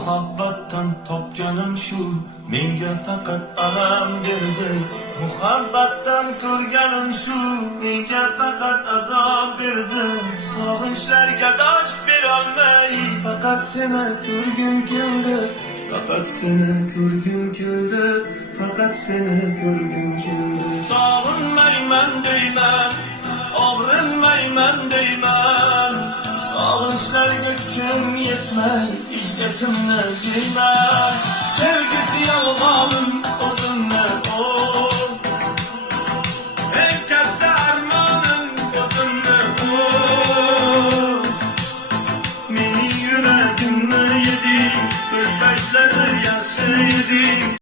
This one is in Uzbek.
Muhabbatdan topganim shu, menga faqat alam berdi. Muhabbatdan ko'rganim shu, menga faqat azob berdi. Sog'inchlarga dosh berolmay, faqat seni ko'rgim keldi. Faqat seni ko'rgim keldi, faqat seni ko'rgim keldi. Sog'inmayman deyman, og'rinmayman deyman. Sog'inchlarga kuchim yetmay, hijratimni yeyman. Sevgisi yolg'on